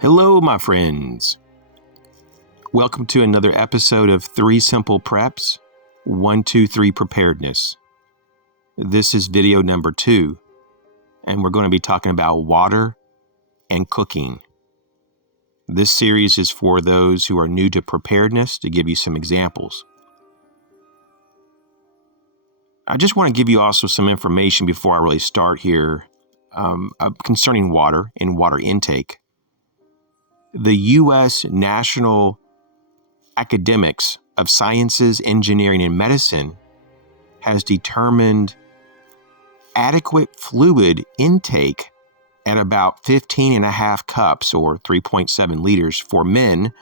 Hello, my friends. Welcome to another episode of 3 Simple Preps, 1, 2, 3 Preparedness. This is video number 2, and we're going to be talking about water and cooking. This series is for those who are new to preparedness, to give you some examples. I just want to give you also some information before I really start here concerning water and water intake. The U.S. National Academics of Sciences, Engineering, and Medicine has determined adequate fluid intake at about 15.5 cups or 3.7 liters for men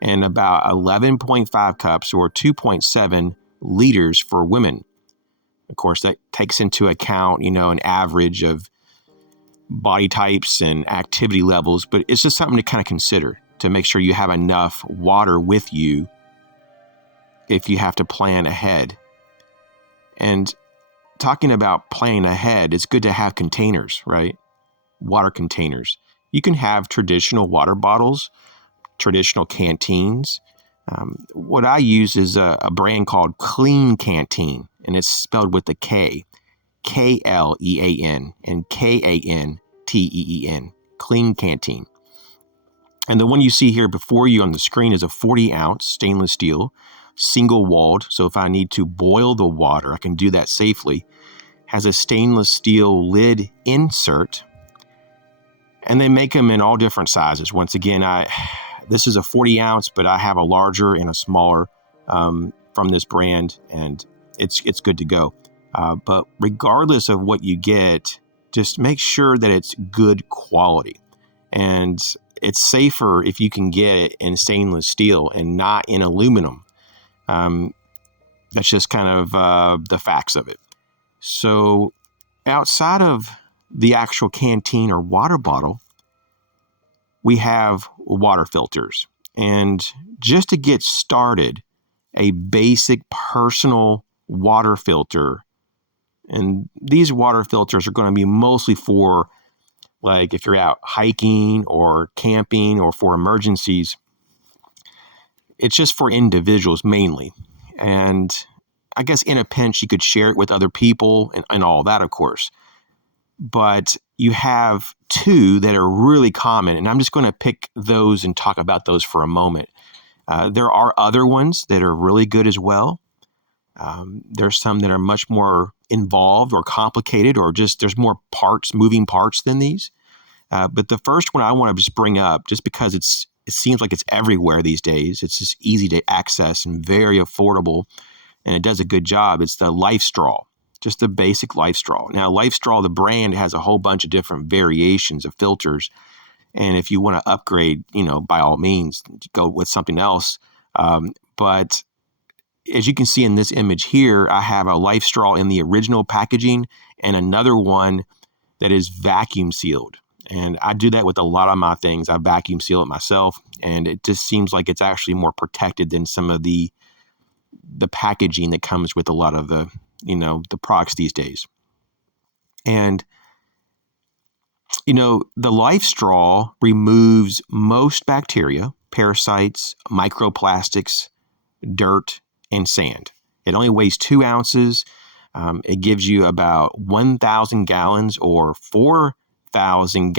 and about 11.5 cups or 2.7 liters for women. Of course, that takes into account, an average of body types and activity levels, but it's just something to kind of consider to make sure you have enough water with you if you have to plan ahead. And talking about planning ahead, it's good to have containers, right? Water containers. You can have traditional water bottles, traditional canteens. What I use is a brand called Clean Canteen, and it's spelled with a K. K-L-E-A-N and K-A-N-T-E-E-N, Clean Canteen. And the one you see here before you on the screen is a 40-ounce stainless steel, single-walled, so if I need to boil the water, I can do that safely. Has a stainless steel lid insert, and they make them in all different sizes. Once again, this is a 40-ounce, but I have a larger and a smaller from this brand, and it's good to go. But regardless of what you get, just make sure that it's good quality. And it's safer if you can get it in stainless steel and not in aluminum. That's just kind of the facts of it. So outside of the actual canteen or water bottle, we have water filters. And just to get started, a basic personal water filter. And these water filters are going to be mostly for, like, if you're out hiking or camping or for emergencies. It's just for individuals mainly. And I guess in a pinch, you could share it with other people and all that, of course. But you have 2 that are really common, and I'm just going to pick those and talk about those for a moment. There are other ones that are really good as well. There's some that are much more involved or complicated, or just there's more moving parts than these. But the first one I want to just bring up, just because it seems like it's everywhere these days. It's just easy to access and very affordable, and it does a good job. It's the Life Straw, just the basic Life Straw. Now, Life Straw, the brand, has a whole bunch of different variations of filters. And if you want to upgrade, by all means, go with something else. But as you can see in this image here, I have a Life Straw in the original packaging and another one that is vacuum sealed. And I do that with a lot of my things. I vacuum seal it myself, and it just seems like it's actually more protected than some of the packaging that comes with a lot of the products these days. And, the Life Straw removes most bacteria, parasites, microplastics, dirt, and sand. It only weighs 2 ounces. It gives you about 1,000 gallons or 4,000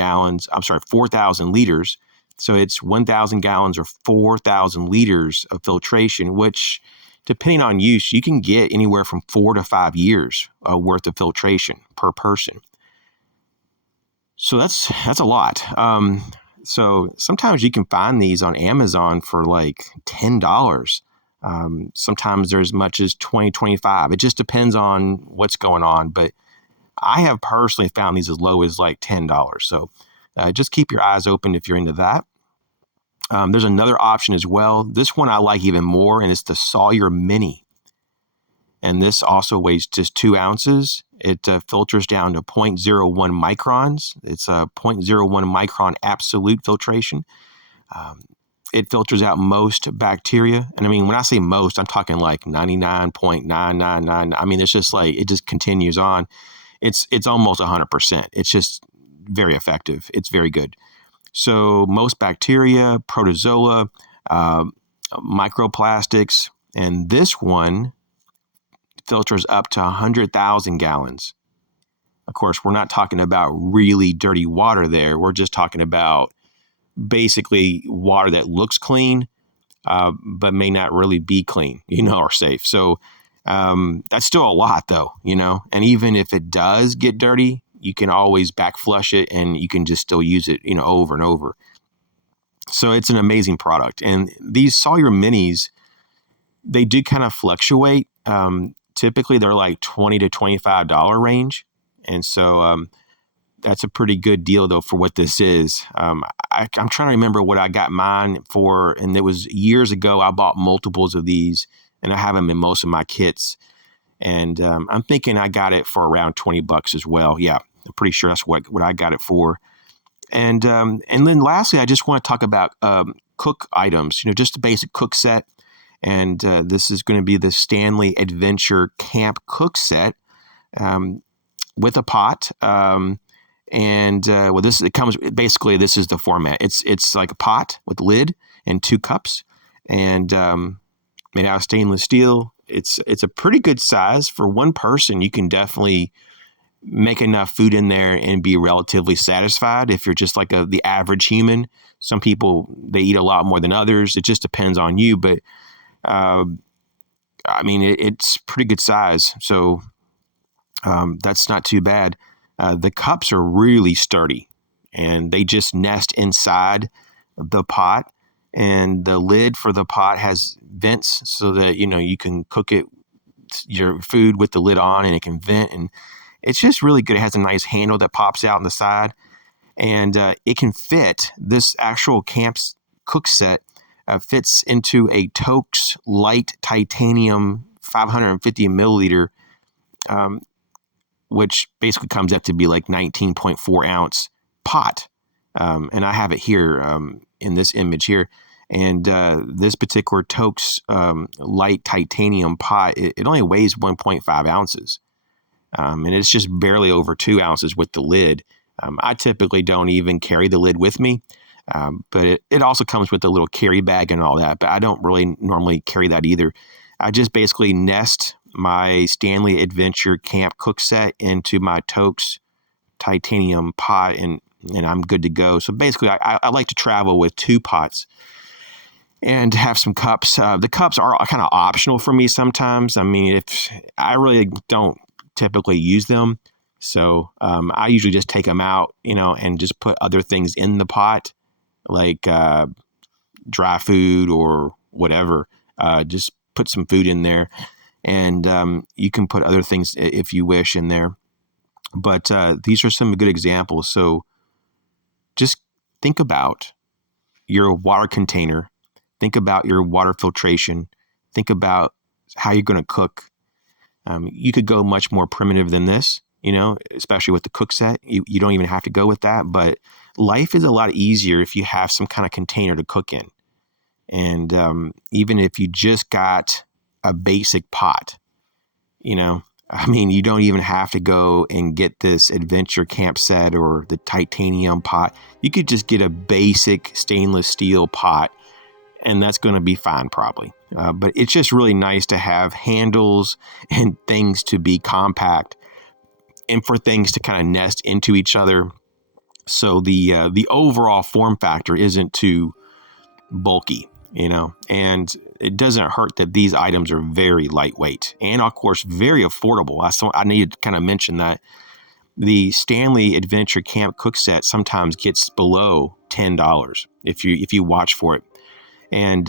liters. So it's 1,000 gallons or 4,000 liters of filtration, which, depending on use, you can get anywhere from 4 to 5 years worth of filtration per person. So that's a lot. So sometimes you can find these on Amazon for like $10. Sometimes they're as much as $20, $25. It just depends on what's going on. But I have personally found these as low as like $10. So just keep your eyes open if you're into that. There's another option as well. This one I like even more, and it's the Sawyer Mini. And this also weighs just 2 ounces. It filters down to 0.01 microns. It's a 0.01 micron absolute filtration. It filters out most bacteria. And I mean, when I say most, I'm talking like 99.999. I mean, it's just like, it just continues on. It's almost 100%. It's just very effective. It's very good. So most bacteria, protozoa, uh, microplastics, and this one filters up to 100,000 gallons. Of course, we're not talking about really dirty water there. We're just talking about basically water that looks clean, but may not really be clean, or safe. So that's still a lot, though, And even if it does get dirty, you can always back flush it, and you can just still use it, over and over. So it's an amazing product. And these Sawyer Minis, they do kind of fluctuate. Typically, they're like $20 to $25 range. And so that's a pretty good deal, though, for what this is. I'm trying to remember what I got mine for, and it was years ago. I bought multiples of these, and I have them in most of my kits. And I'm thinking I got it for around $20 as well. Yeah, I'm pretty sure that's what I got it for. And then lastly, I just want to talk about cook items, just a basic cook set. And this is going to be the Stanley Adventure Camp Cook Set with a pot. It comes basically. This is the format. It's like a pot with lid and 2 cups, and made out of stainless steel. It's a pretty good size for one person. You can definitely make enough food in there and be relatively satisfied. If you're just like the average human, some people, they eat a lot more than others. It just depends on you. But it's pretty good size. So that's not too bad. The cups are really sturdy, and they just nest inside the pot. And the lid for the pot has vents so that, you can cook your food with the lid on, and it can vent. And it's just really good. It has a nice handle that pops out on the side, and it can fit. This actual camp's cook set fits into a Toaks light titanium 550 milliliter, which basically comes up to be like 19.4 ounce pot. And I have it here in this image here. And this particular Toaks light titanium pot, it only weighs 1.5 ounces. And it's just barely over 2 ounces with the lid. I typically don't even carry the lid with me, but it also comes with a little carry bag and all that. But I don't really normally carry that either. I just basically nest my Stanley Adventure Camp Cook Set into my Toaks titanium pot, and I'm good to go. So basically, I like to travel with 2 pots and have some cups. The cups are kind of optional for me sometimes. If I really don't typically use them, so I usually just take them out, and just put other things in the pot, like dry food or whatever. Just put some food in there, and you can put other things if you wish in there. But these are some good examples. So just think about your water container. Think about your water filtration. Think about how you're going to cook. You could go much more primitive than this, especially with the cook set. You don't even have to go with that. But life is a lot easier if you have some kind of container to cook in. And even if you just got a basic pot, you don't even have to go and get this adventure camp set or the titanium pot. You could just get a basic stainless steel pot, and that's going to be fine probably. But it's just really nice to have handles and things to be compact, and for things to kind of nest into each other. So the overall form factor isn't too bulky, and it doesn't hurt that these items are very lightweight and, of course, very affordable. I need to kind of mention that the Stanley Adventure Camp Cook Set sometimes gets below $10 if you watch for it. And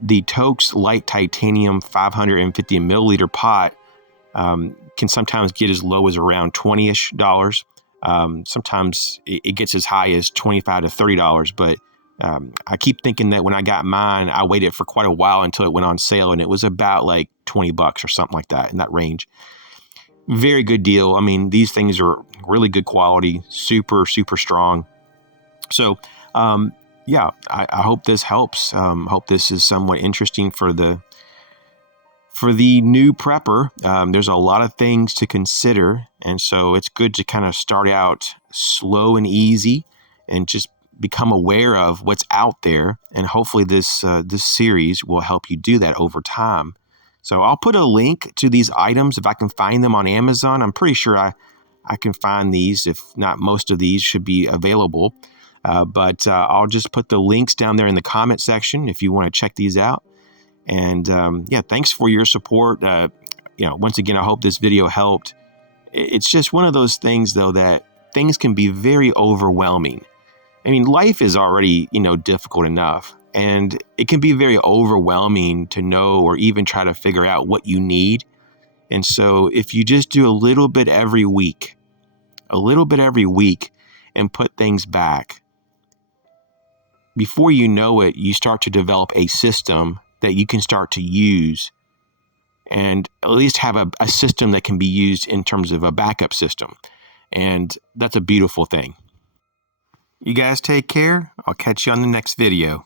the Toaks Light Titanium 550 milliliter pot can sometimes get as low as around $20-ish. Sometimes it gets as high as $25 to $30, but I keep thinking that when I got mine, I waited for quite a while until it went on sale, and it was about like $20 or something like that, in that range. Very good deal. These things are really good quality, super, super strong. So, yeah, I hope this helps. Hope this is somewhat interesting for the new prepper. There's a lot of things to consider, and so it's good to kind of start out slow and easy, and just become aware of what's out there, and hopefully this series will help you do that over time. So I'll put a link to these items if I can find them on Amazon. I'm pretty sure I can find these. If not, most of these should be available. But I'll just put the links down there in the comment section if you want to check these out. And yeah, thanks for your support. Once again, I hope this video helped. It's just one of those things, though, that things can be very overwhelming. I mean, life is already, difficult enough, and it can be very overwhelming to know or even try to figure out what you need. And so if you just do a little bit every week, and put things back, before you know it, you start to develop a system that you can start to use, and at least have a system that can be used in terms of a backup system. And that's a beautiful thing. You guys take care. I'll catch you on the next video.